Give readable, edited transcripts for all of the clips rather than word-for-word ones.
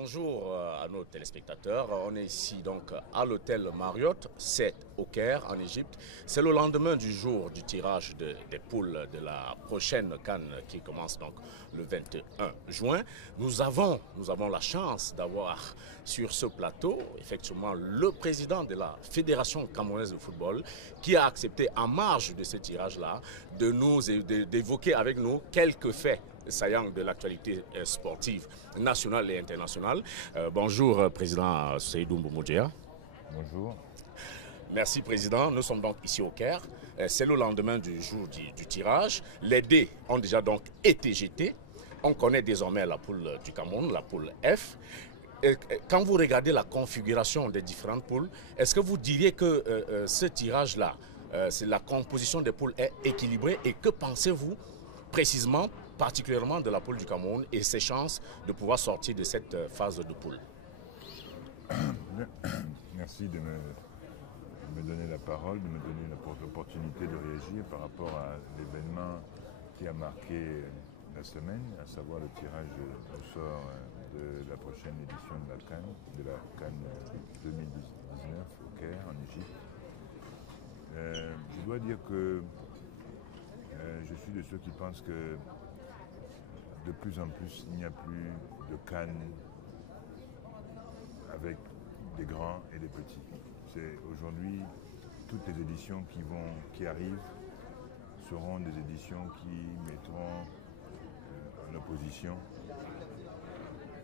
Bonjour à nos téléspectateurs. On est ici donc à l'hôtel Marriott, c'est au Caire en Égypte. C'est le lendemain du jour du tirage des poules de la prochaine CAN qui commence donc le 21 juin. Nous avons la chance d'avoir sur ce plateau effectivement le président de la Fédération camerounaise de football qui a accepté en marge de ce tirage-là d'évoquer avec nous quelques faits saillants de l'actualité sportive nationale et internationale. Bonjour, Président Seydou Mboumoudjia. Bonjour. Merci, Président. Nous sommes donc ici au Caire. C'est le lendemain du jour du tirage. Les dés ont déjà donc été jetés. On connaît désormais la poule du Cameroun, la poule F. Quand vous regardez la configuration des différentes poules, est-ce que vous diriez que ce tirage-là, la composition des poules est équilibrée et que pensez-vous précisément, particulièrement de la poule du Cameroun et ses chances de pouvoir sortir de cette phase de poule? Merci de me donner la parole, de me donner l'opportunité de réagir par rapport à l'événement qui a marqué la semaine, à savoir le tirage au sort de la prochaine édition de la CAN 2019 au Caire, en Égypte. Je dois dire que je suis de ceux qui pensent que de plus en plus, il n'y a plus de CAN avec des grands et des petits. C'est aujourd'hui, toutes les éditions qui arrivent seront des éditions qui mettront en opposition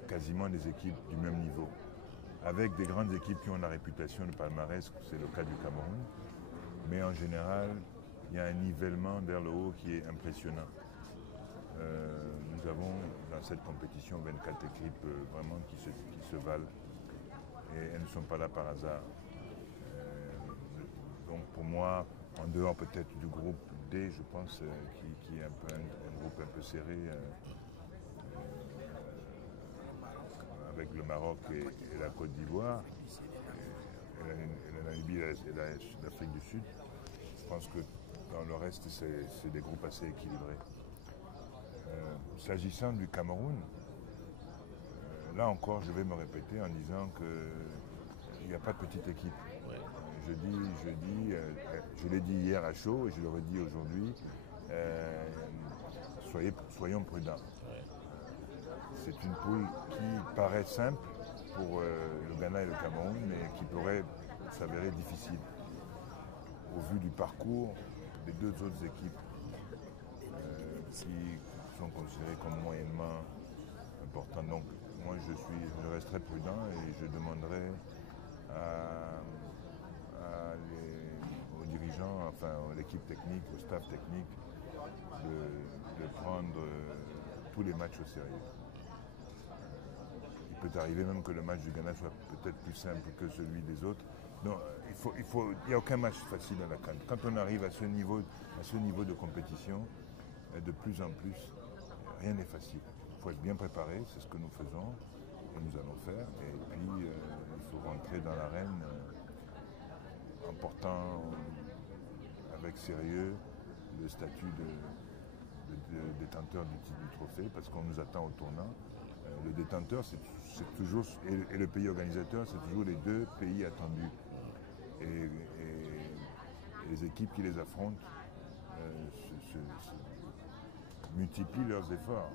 quasiment des équipes du même niveau. Avec des grandes équipes qui ont la réputation de palmarès, c'est le cas du Cameroun, mais en général, il y a un nivellement vers le haut qui est impressionnant. Nous avons dans cette compétition 24 équipes vraiment qui se valent et elles ne sont pas là par hasard. Donc pour moi, en dehors peut-être du groupe D, je pense, qui est un groupe un peu serré avec le Maroc et la Côte d'Ivoire, et la Namibie et l'Afrique du Sud, je pense que dans le reste, c'est des groupes assez équilibrés. S'agissant du Cameroun, là encore, je vais me répéter en disant qu'il n'y a pas de petite équipe. Je l'ai dit hier à chaud et je le redis aujourd'hui, soyons prudents. C'est une poule qui paraît simple pour le Ghana et le Cameroun, mais qui pourrait s'avérer difficile au vu du parcours des deux autres équipes qui sont considérées comme moyennement importantes. Donc moi je resterai prudent et je demanderai aux dirigeants, enfin à l'équipe technique, au staff technique, de prendre tous les matchs au sérieux. Il peut arriver même que le match du Ghana soit peut-être plus simple que celui des autres. Non, il n'y a aucun match facile à la CAN. Quand on arrive à ce niveau de compétition, de plus en plus, rien n'est facile. Il faut être bien préparé, c'est ce que nous faisons et nous allons faire. Et puis, il faut rentrer dans l'arène en portant avec sérieux le statut de détenteur du trophée, parce qu'on nous attend au tournant. Le détenteur, c'est toujours, et le pays organisateur, c'est toujours les deux pays attendus. Et les équipes qui les affrontent multiplient leurs efforts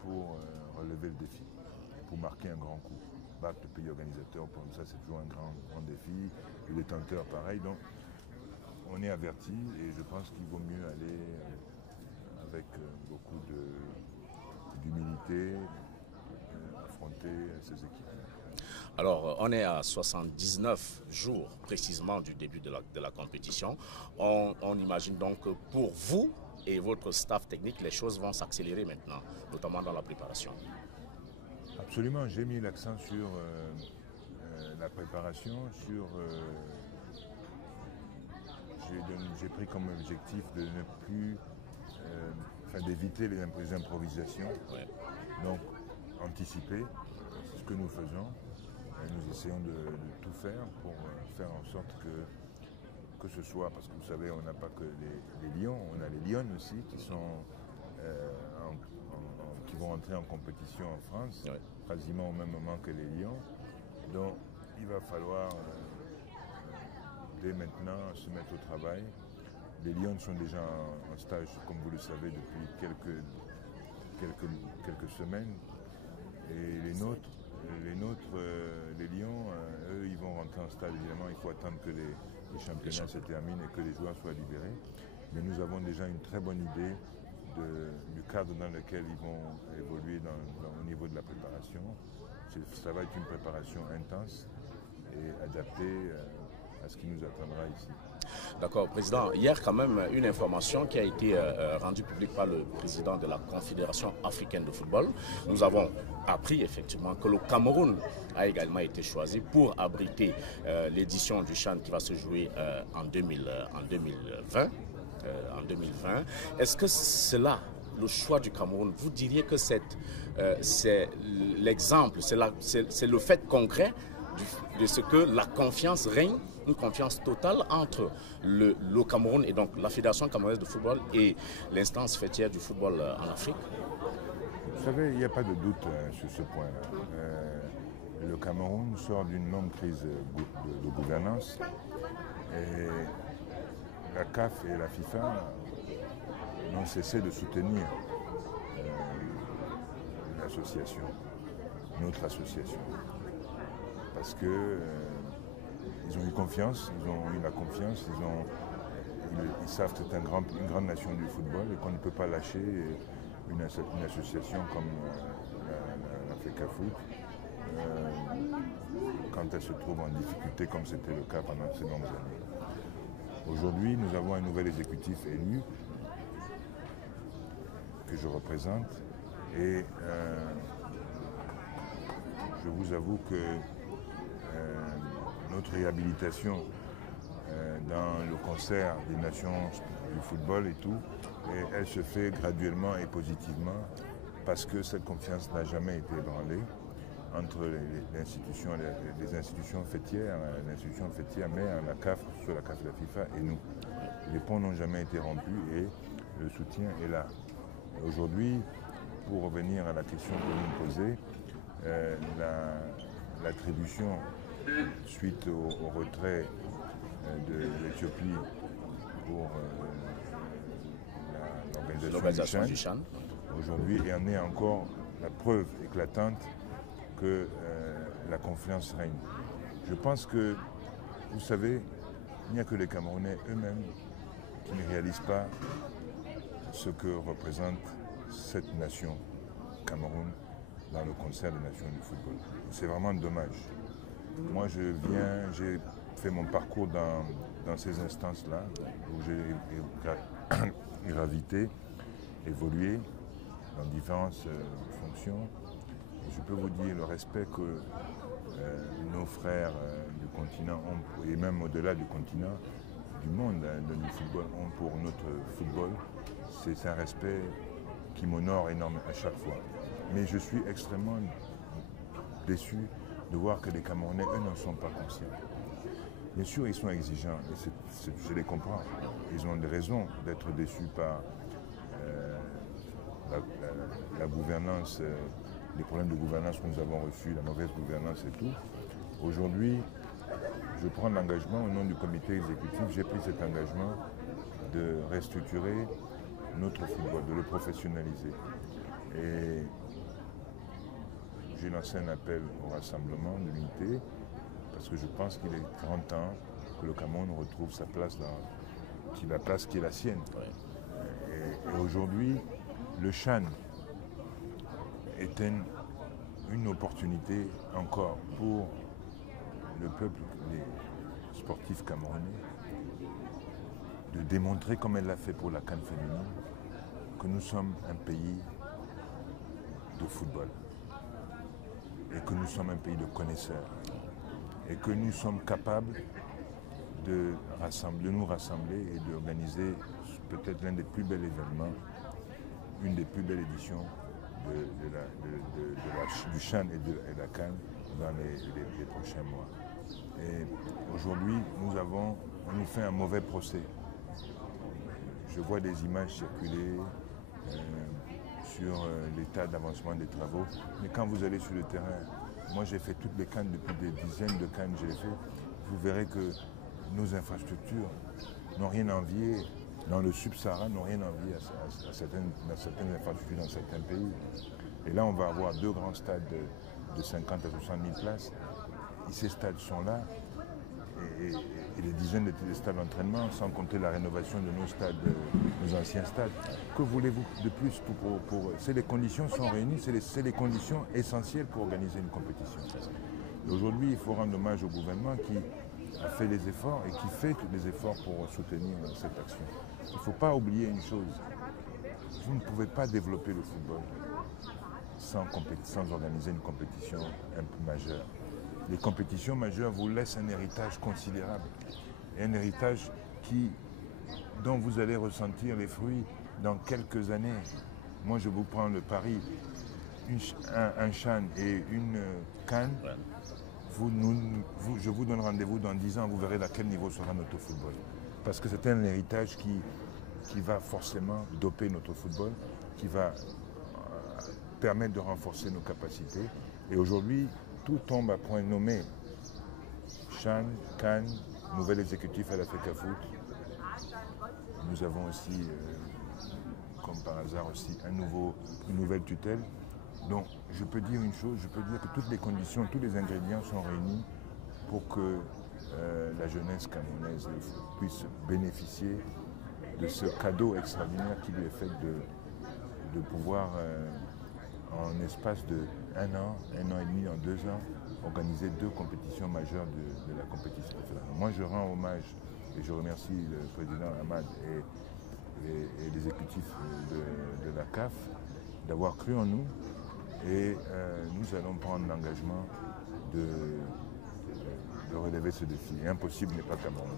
pour relever le défi, pour marquer un grand coup. Battre le pays organisateur, pour ça c'est toujours un grand défi. Le détenteur pareil, donc on est averti et je pense qu'il vaut mieux aller avec beaucoup d'humilité, affronter ces équipes. Alors, on est à 79 jours précisément du début de la compétition. On imagine donc que pour vous et votre staff technique, les choses vont s'accélérer maintenant, notamment dans la préparation. Absolument, j'ai mis l'accent sur la préparation, j'ai pris comme objectif de ne plus, d'éviter les improvisations, donc anticiper, c'est ce que nous faisons. Et nous essayons de tout faire pour faire en sorte que ce soit, parce que vous savez, on n'a pas que les lions, on a les lionnes aussi qui qui vont entrer en compétition en France, Ouais. quasiment au même moment que les Lions. Donc il va falloir dès maintenant se mettre au travail. Les Lions sont déjà en stage, comme vous le savez, depuis quelques semaines. Et les nôtres, les Lions, eux, ils vont rentrer en stage. Évidemment, il faut attendre que les championnats se terminent et que les joueurs soient libérés. Mais nous avons déjà une très bonne idée du cadre dans lequel ils vont évoluer au niveau de la préparation. Ça va être une préparation intense et adaptée à ce qui nous attendra ici. D'accord, Président. Hier, quand même, une information qui a été rendue publique par le président de la Confédération africaine de football. Nous avons appris effectivement que le Cameroun a également été choisi pour abriter l'édition du CHAN qui va se jouer en 2020. Est-ce que cela, le choix du Cameroun, vous diriez que c'est l'exemple, c'est le fait concret de ce que la confiance règne, une confiance totale entre le Cameroun et donc la Fédération camerounaise de football et l'instance fêtière du football en Afrique? Vous savez, il n'y a pas de doute sur ce point-là. Le Cameroun sort d'une longue crise de gouvernance et la CAF et la FIFA n'ont cessé de soutenir l'association, notre association, parce que ils ont eu confiance, ils ont eu la confiance, ils savent que c'est une grande nation du football et qu'on ne peut pas lâcher une association comme l'Africa Foot quand elle se trouve en difficulté comme c'était le cas pendant ces longues années. Aujourd'hui, nous avons un nouvel exécutif élu que je représente et je vous avoue que notre réhabilitation dans le concert des nations du football et tout, elle se fait graduellement et positivement parce que cette confiance n'a jamais été ébranlée entre les institutions fêtières, mais la CAF, sur la CAF et la FIFA et nous. Les ponts n'ont jamais été rompus et le soutien est là. Aujourd'hui, pour revenir à la question que vous me posez, l'attribution suite au retrait de l'Éthiopie pour l'organisation du CHAN, aujourd'hui, il y en est encore la preuve éclatante que la confiance règne. Je pense que, vous savez, il n'y a que les Camerounais eux-mêmes qui ne réalisent pas ce que représente cette nation, Cameroun, dans le concert des nations du football. C'est vraiment dommage. Moi, j'ai fait mon parcours dans ces instances-là, où j'ai gravité, évolué dans différentes fonctions. Et je peux vous dire le respect que nos frères du continent ont, et même au-delà du continent, du monde du football, ont pour notre football. C'est un respect qui m'honore énormément à chaque fois. Mais je suis extrêmement déçu de voir que les Camerounais, eux, n'en sont pas conscients. Bien sûr, ils sont exigeants, et je les comprends. Ils ont des raisons d'être déçus par la gouvernance, les problèmes de gouvernance que nous avons reçus, la mauvaise gouvernance et tout. Aujourd'hui, je prends l'engagement au nom du comité exécutif, j'ai pris cet engagement de restructurer notre football, de le professionnaliser. Et j'ai lancé un appel au rassemblement, de l'unité, parce que je pense qu'il est grand temps que le Cameroun retrouve sa place la place qui est la sienne. Et aujourd'hui, le CHAN est une opportunité encore pour le peuple, les sportifs camerounais, de démontrer, comme elle l'a fait pour la CAN féminine, que nous sommes un pays de football et que nous sommes un pays de connaisseurs et que nous sommes capables de nous rassembler et d'organiser peut-être l'un des plus bels événements, une des plus belles éditions du CHAN et de la CAN dans les prochains mois. Et aujourd'hui, on nous fait un mauvais procès. Je vois des images circuler sur l'état d'avancement des travaux. Mais quand vous allez sur le terrain, moi j'ai fait toutes les cannes depuis des dizaines de cannes, j'ai fait. Vous verrez que nos infrastructures n'ont rien à envier, dans le Sub-Sahara, n'ont rien à envier à certaines infrastructures dans certains pays. Et là, on va avoir 2 grands stades de 50 à 60 000 places. Et ces stades sont là. Et des dizaines de stades d'entraînement, sans compter la rénovation de nos stades, nos anciens stades. Que voulez-vous de plus les conditions sont réunies, c'est les conditions essentielles pour organiser une compétition. Aujourd'hui, il faut rendre hommage au gouvernement qui a fait les efforts et qui fait tous les efforts pour soutenir cette action. Il ne faut pas oublier une chose, vous ne pouvez pas développer le football sans organiser une compétition un peu majeure. Les compétitions majeures vous laissent un héritage considérable, un héritage dont vous allez ressentir les fruits dans quelques années. Moi, je vous prends le pari, un CHAN et une CAN. Je vous donne rendez-vous dans 10 ans, vous verrez à quel niveau sera notre football. Parce que c'est un héritage qui va forcément doper notre football, qui va permettre de renforcer nos capacités. Et aujourd'hui, tout tombe à point nommé. CHAN, CAN, nouvel exécutif à l'Africa Foot. Nous avons aussi, comme par hasard aussi, une nouvelle tutelle. Donc je peux dire une chose, je peux dire que toutes les conditions, tous les ingrédients sont réunis pour que la jeunesse camerounaise puisse bénéficier de ce cadeau extraordinaire qui lui est fait de pouvoir, en espace de un an et demi, en 2 ans, organiser 2 compétitions majeures de la compétition. Moi, je rends hommage et je remercie le président Hamad et l'exécutif de la CAF d'avoir cru en nous et nous allons prendre l'engagement de relever ce défi. Impossible n'est pas Cameroun.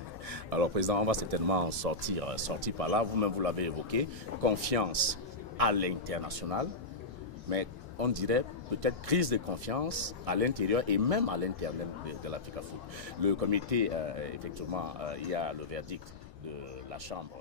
Alors, Président, on va certainement sortir par là. Vous-même, vous l'avez évoqué, confiance à l'international, mais on dirait peut-être crise de confiance à l'intérieur et même à l'intérieur de l'Africa Foot. Le comité, effectivement, il y a le verdict de la Chambre